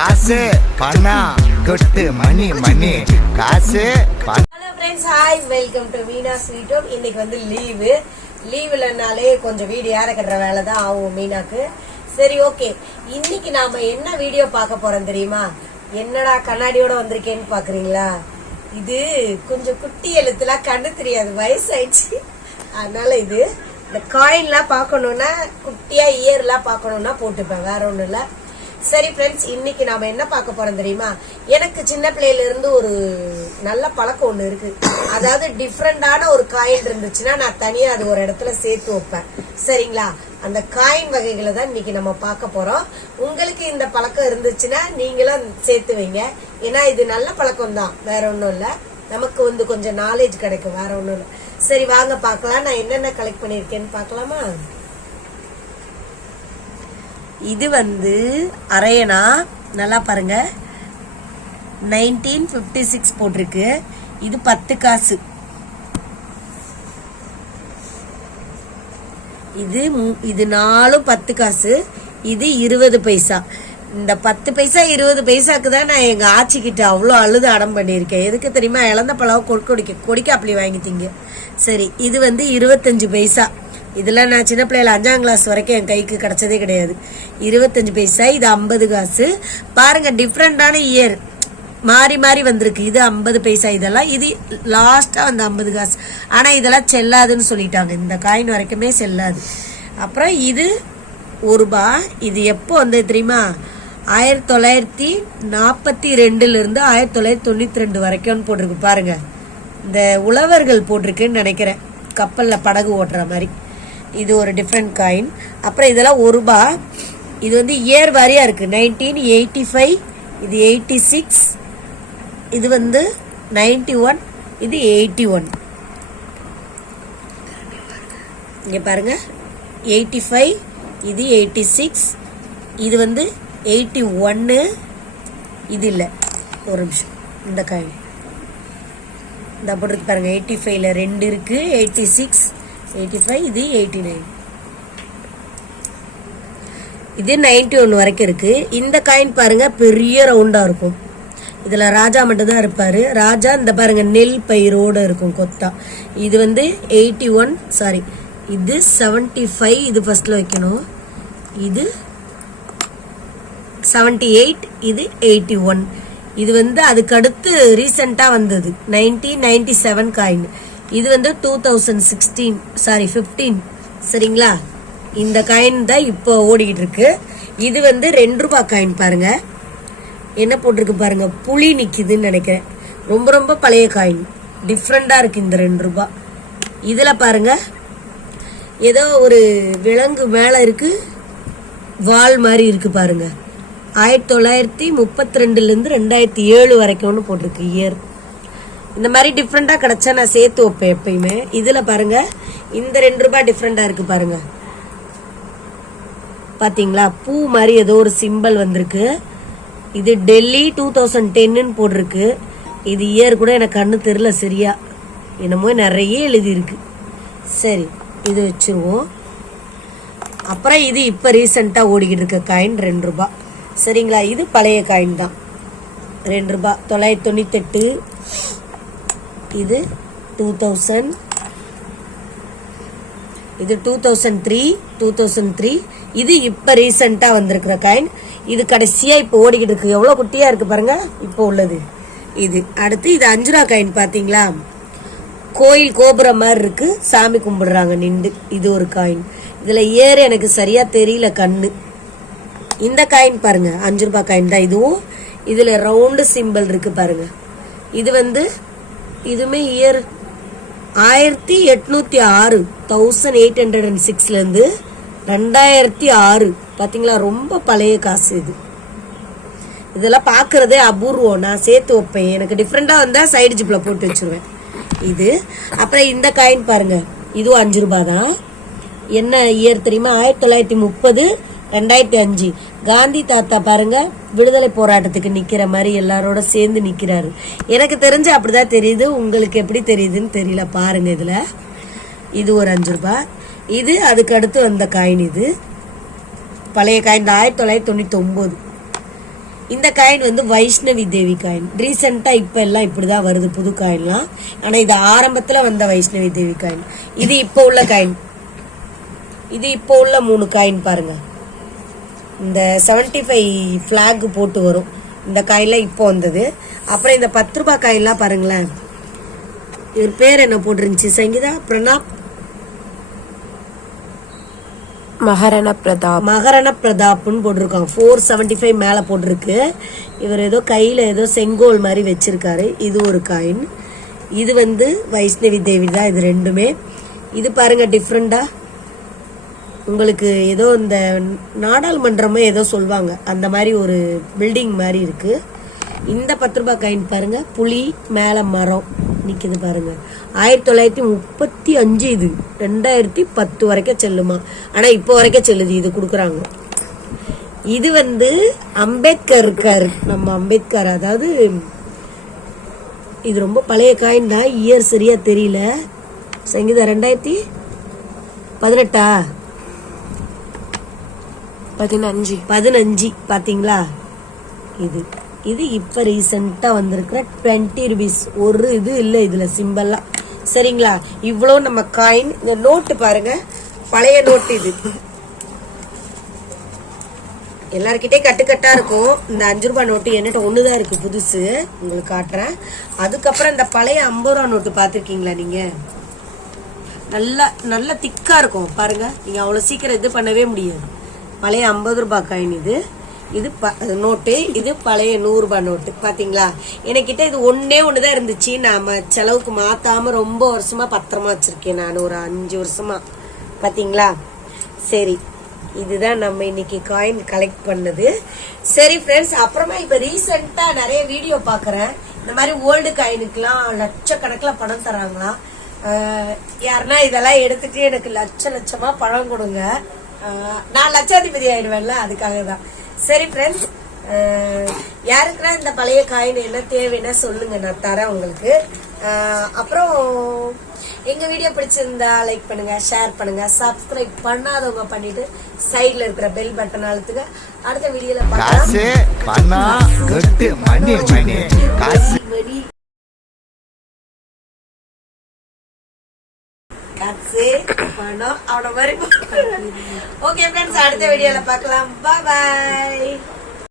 காசு பணம் கொட்டு மணி மணி. காசு hello friends hi welcome to Meena sweet home இன்னைக்கு வந்து லீவு லீவுலனாலே கொஞ்சம் வீடு ஏற கட்டுற வேலை தான் ஆகும் மீனாக்கு. சரி ஓகே இன்னைக்கு நாம என்ன வீடியோ பார்க்க போறோம் தெரியுமா? என்னடா கண்ணாடியோட வந்திருக்கேன்னு பாக்குறீங்களா இது கொஞ்சம் குட்டி எழுத்துல கண்ணு தெரியாது வயசாயிடுச்சு. அதனால இது இந்த காயின்லாம் பார்க்கணுன்னா குட்டியா இயர்லாம் பார்க்கணுன்னா போட்டுப்பேன் வேற ஒன்றும் இல்லை. சரி ஃப்ரெண்ட்ஸ் இன்னைக்கு நாம என்ன பார்க்க போறோம் தெரியுமா? எனக்கு சின்ன பிள்ளையில இருந்து ஒரு நல்ல பழக்கம் ஒண்ணு இருக்கு. அதாவது டிஃப்ரெண்டான ஒரு காயின் இருந்துச்சுன்னா நான் தனியா அது ஒரு இடத்துல சேர்த்து வைப்பேன். சரிங்களா? அந்த காயின் வகைகளை தான் இன்னைக்கு நம்ம பார்க்க போறோம். உங்களுக்கு இந்த பழக்கம் இருந்துச்சுன்னா நீங்களும் சேர்த்து வைங்க. ஏன்னா இது நல்ல பழக்கம் தான். வேற ஒன்றும் இல்லை. நமக்கு வந்து கொஞ்சம் நாலேஜ் கிடைக்கும். வேற ஒன்றும் இல்லை. சரி வாங்க பார்க்கலாம். நான் என்னென்ன கலெக்ட் பண்ணியிருக்கேன்னு பார்க்கலாமா? இது வந்து அரையனா? நல்லா பாருங்க. நைன்டீன் ஃபிஃப்டி சிக்ஸ் போட்டிருக்கு. இது பத்து காசு. இது மு- இது நாலும் பத்து காசு. இது இருபது பைசா. இந்த பத்து பைசா இருபது பைசாக்கு தான் நான் எங்கள் ஆச்சிக்கிட்ட அவ்வளோ அழுது அடம் பண்ணியிருக்கேன். எதுக்கு தெரியுமா? இழந்த பழம் கொடிக்க அப்படி வாங்கிட்டீங்க. சரி இது வந்து இருபத்தஞ்சு பைசா. இதெல்லாம் நான் சின்ன பிள்ளையில அஞ்சாம் கிளாஸ் வரைக்கும் என் கைக்கு கிடச்சதே கிடையாது. இருபத்தஞ்சு பைசா இது ஐம்பது காசு. பாருங்கள் டிஃப்ரெண்ட்டான இயர் மாறி மாறி வந்திருக்கு. இது ஐம்பது பைசா இதெல்லாம் இது லாஸ்ட்டாக வந்து ஐம்பது காசு. ஆனால் இதெல்லாம் செல்லாதுன்னு சொல்லிட்டாங்க. இந்த காயின் வரைக்குமே செல்லாது. அப்புறம் இது ஒரு ரூபா. இது எப்போ வந்தது தெரியுமா? ஆயிரத்தி தொள்ளாயிரத்தி நாற்பத்தி ரெண்டுலேருந்து ஆயிரத்தி தொள்ளாயிரத்தி தொண்ணூற்றி ரெண்டு வரைக்கும்னு போட்டிருக்கு. பாருங்கள் இந்த உழவர்கள் போட்டிருக்குன்னு நினைக்கிறேன். கப்பலில் படகு ஓட்டுற மாதிரி. இது ஒரு டிஃப்ரெண்ட் காயின் அப்புறம் இதெல்லாம் ஒரு ரூபா. இது வந்து இயர் வாரியாக இருக்கு. நைன்டீன் எயிட்டி ஃபைவ் இது எயிட்டி சிக்ஸ் இது வந்து நைன்டி ஒன் இது எயிட்டி ஒன் இங்கே பாருங்க. எயிட்டி ஃபைவ் இது எயிட்டி சிக்ஸ் இது வந்து எயிட்டி ஒன்று இது இல்லை. ஒரு நிமிஷம். இந்த காயின் இந்த போட்டிருக்கு பாருங்க. எயிட்டி ஃபைவ்ல ரெண்டு இருக்கு. எயிட்டி சிக்ஸ் எயிட்டி ஃபைவ் இது எயிட்டி நைன் இது நைன்டி ஒன் வரைக்கும் இருக்கு. இந்த காயின் பாருங்க பெரிய ரவுண்டா இருக்கும். இதுல ராஜா மட்டும் தான் இருப்பாரு. ராஜா இந்த பாருங்க நெல் பயிரோட இருக்கும் கொத்தா. இது வந்து எயிட்டி ஒன் சாரி இது செவன்டி ஃபைவ் இது ஃபர்ஸ்ட்ல வைக்கணும். இது செவன்டி எயிட் இது எயிட்டி ஒன் இது வந்து அதுக்கடுத்து ரீசெண்டாக வந்தது. நைன்டீன் நைன்டி செவன் காயின் இது வந்து two thousand sixteen sorry fifteen சரிங்களா? இந்த காயின் தான் இப்போ ஓடிக்கிட்டு இருக்கு. இது வந்து ரெண்டு ரூபா காயின் பாருங்க. என்ன போட்டிருக்கு பாருங்க? புளி நிற்கிதுன்னு நினைக்கிறேன். ரொம்ப ரொம்ப பழைய காயின் டிஃப்ரெண்டாக இருக்கு இந்த ரெண்டு ரூபா இதில் பாருங்க. ஏதோ ஒரு விலங்கு மேலே இருக்கு. வால் மாதிரி இருக்கு பாருங்க. ஆயிரத்தி தொள்ளாயிரத்தி முப்பத்தி ரெண்டுலேருந்து ரெண்டாயிரத்தி ஏழு வரைக்கும்னு போட்டிருக்கு இயர் இந்த மாதிரி டிஃப்ரெண்டாக கிடைச்சா நான் சேர்த்து வைப்பேன் எப்பயுமே. இதில் பாருங்கள் இந்த ரெண்டு ரூபாய் டிஃப்ரெண்டாக இருக்குது பாருங்கள் பார்த்தீங்களா பூ மாதிரி ஏதோ ஒரு சிம்பல் வந்திருக்கு. இது டெல்லி டூ தௌசண்ட் டென்னுன்னு போட்டிருக்கு. இது இயர் கூட எனக்கு கண்ணு தெரில சரியா. என்னமோ நிறைய எழுதியிருக்கு. சரி இது வச்சிருவோம். அப்புறம் இது இப்போ ரீசெண்டாக ஓடிக்கிட்டு இருக்க காயின் ரெண்டு ரூபா சரிங்களா? இது பழைய காயின் தான். ரெண்டு ரூபாய். தொள்ளாயிரத்தி தொண்ணூத்தெட்டு. இது டூ தௌசண்ட் இது two thousand three two thousand three இது இப்போ ரீசெண்டாக வந்திருக்கிற காயின் இது கடைசியாக இப்போ ஓடிக்கிட்டு இருக்கு. எவ்வளோ குட்டியாக இருக்குது பாருங்க. இப்போ உள்ளது. இது அடுத்து இது அஞ்சு ரூபா காயின் பார்த்தீங்களா கோயில் கோபுரம் மாதிரி இருக்கு. சாமி கும்பிடுறாங்க நின்று இது ஒரு காயின் இதில் ஏறு எனக்கு சரியாக தெரியல கண்ணு. இந்த காயின் பாருங்க. அஞ்சு ரூபா காயின் தான். இதுவும் இதில் ரவுண்டு சிம்பிள் இருக்குது பாருங்கள் இது வந்து இதுமே இயர் ஆயிரத்தி எட்நூத்தி ஆறு தௌசண்ட் எயிட் ஹண்ட்ரட் அண்ட் சிக்ஸ்லேருந்து ரெண்டாயிரத்தி ஆறு. பார்த்தீங்களா ரொம்ப பழைய காசு இது. இதெல்லாம் பார்க்குறதே அபூர்வம். நான் சேர்த்து வைப்பேன். எனக்கு டிஃப்ரெண்ட்டாக வந்தால் சைடு ஜிப்பில் போட்டு வச்சிருவேன். இது. அப்புறம் இந்த காயின் பாருங்கள் இதுவும் அஞ்சு ரூபா தான். என்ன இயர் தெரியுமா? ஆயிரத்தி தொள்ளாயிரத்தி முப்பது ரெண்டாயிரத்தி அஞ்சு. காந்தி தாத்தா பாருங்க விடுதலை போராட்டத்துக்கு நிக்கிற மாதிரி எல்லாரோட சேர்ந்து நிக்கிறாரு. எனக்கு தெரிஞ்சு அப்படிதான் தெரியுது. உங்களுக்கு எப்படி தெரியுதுன்னு தெரியல. பாருங்க இதுல. இது ஒரு அஞ்சு ரூபாய். இது அதுக்கு அடுத்து வந்த காயின் இது. பழைய காயின் இந்த ஆயிரத்தி தொள்ளாயிரத்தி தொண்ணூத்தி ஒன்பது இந்த காயின் வந்து வைஷ்ணவி தேவி காயின் ரீசெண்டா இப்ப எல்லாம் இப்படிதான் வருது புது காயின்லாம் ஆனா இது ஆரம்பத்துல வந்த வைஷ்ணவி தேவி காயின் இது இப்போ உள்ள காயின் இது இப்போ உள்ள மூணு காயின் பாருங்க. இந்த செவன்டி ஃபைவ் ஃபிளாக் போட்டு வரும். இந்த காயின்லாம் இப்போ வந்தது. அப்புறம் இந்த பத்து ரூபாய் காயின்லாம் பாருங்களேன். இவர் பேர் என்ன போட்டிருந்துச்சு? சங்கீதா பிரணாப்? மகாராணா பிரதாப். மகரண பிரதாப்னு போட்டிருக்காங்க. ஃபோர் செவன்டி ஃபைவ் மேலே போட்டிருக்கு. இவர் ஏதோ கையில் ஏதோ செங்கோல் மாதிரி வச்சிருக்காரு. இது ஒரு காயின் இது வந்து வைஷ்ணவி தேவி தான். இது ரெண்டுமே. இது பாருங்க டிஃப்ரெண்டா உங்களுக்கு ஏதோ இந்த நாடாளுமன்றமே ஏதோ சொல்லுவாங்க அந்த மாதிரி ஒரு பில்டிங் மாதிரி இருக்கு. இந்த பத்து ரூபாய் காயின் பாருங்க. புலி மேலே மரம் நிக்குது பாருங்க. ஆயிரத்தி தொள்ளாயிரத்தி முப்பத்தி அஞ்சு இது. ரெண்டாயிரத்தி பத்து வரைக்கும் செல்லுமா? ஆனா இப்போ வரைக்கும் செல்லுது. இது கொடுக்குறாங்க. இது வந்து அம்பேத்கர் இருக்கார் நம்ம அம்பேத்கர் அதாவது இது ரொம்ப பழைய காயின் தான். இயர் சரியா தெரியல. சங்கீதா ரெண்டாயிரத்தி பதினெட்டா? பதினஞ்சு. பதினஞ்சு பாத்தீங்களா? இது இது இப்ப ரீசெண்டா வந்திருக்கிற டுவெண்ட்டி ருபீஸ் ஒரு இது இல்ல இதுல சிம்பல்லாம் சரிங்களா? இவ்வளோ நம்ம காயின் இந்த நோட்டு பாருங்க. பழைய நோட்டு இது. எல்லார்கிட்டயும் கட்டுக்கட்டா இருக்கும். இந்த அஞ்சு ரூபாய் நோட்டு என்கிட்ட ஒண்ணுதான் இருக்கு புதுசு. உங்களுக்கு காட்டுறேன். அதுக்கப்புறம் இந்த பழைய ஐம்பது ரூபா நோட்டு பாத்திருக்கீங்களா நீங்க? நல்லா நல்லா திக்கா இருக்கும். பாருங்க. நீங்க அவ்வளவு சீக்கிரம் இது பண்ணவே முடியாது. பழைய ஐம்பது ரூபாய் காயின் இது. இது ப- நோட்டு இது பழைய நூறு ரூபாய் நோட்டு பாத்தீங்களா? என்கிட்ட இது ஒன்றே ஒன்று தான் இருந்துச்சு. நாம செலவுக்கு மாத்தாம ரொம்ப வருஷமா பத்திரமா வச்சிருக்கேன் நான் ஒரு அஞ்சு வருஷமா. பாத்தீங்களா? சரி இதுதான் நம்ம இன்னைக்கு காயின் கலெக்ட் பண்ணது. சரி ஃப்ரெண்ட்ஸ் அப்புறமா இப்ப ரீசெண்டா நிறைய வீடியோ பாக்குறேன். இந்த மாதிரி ஓல்டு காயினுக்கெலாம் லட்சக்கணக்கில் பணம் தராங்களாம். யாருன்னா இதெல்லாம் எடுத்துட்டு எனக்கு லட்ச லட்சமா பணம் கொடுங்க. நான் லட்சாதிபதி ஆயிடுவேன்ல அதுக்காக தான் சரி ஃப்ரெண்ட்ஸ் யாருக்குன்னா இந்த பழைய காயின் என்ன தேவைன்னா சொல்லுங்க நான் தரேன் உங்களுக்கு. அப்புறம் எங்க வீடியோ பிடிச்சிருந்தா லைக் பண்ணுங்க ஷேர் பண்ணுங்க சப்ஸ்கிரைப் பண்ணாதவங்க பண்ணிட்டு சைடுல இருக்கிற பெல் பட்டன் அழுத்துங்க. அடுத்த வீடியோல பார்க்கலாம். காசு காசு பணம் அவன மாதிரி ஓகே ஃப்ரெண்ட்ஸ் அடுத்த வீடியோல பார்க்கலாம். பாய் பாய்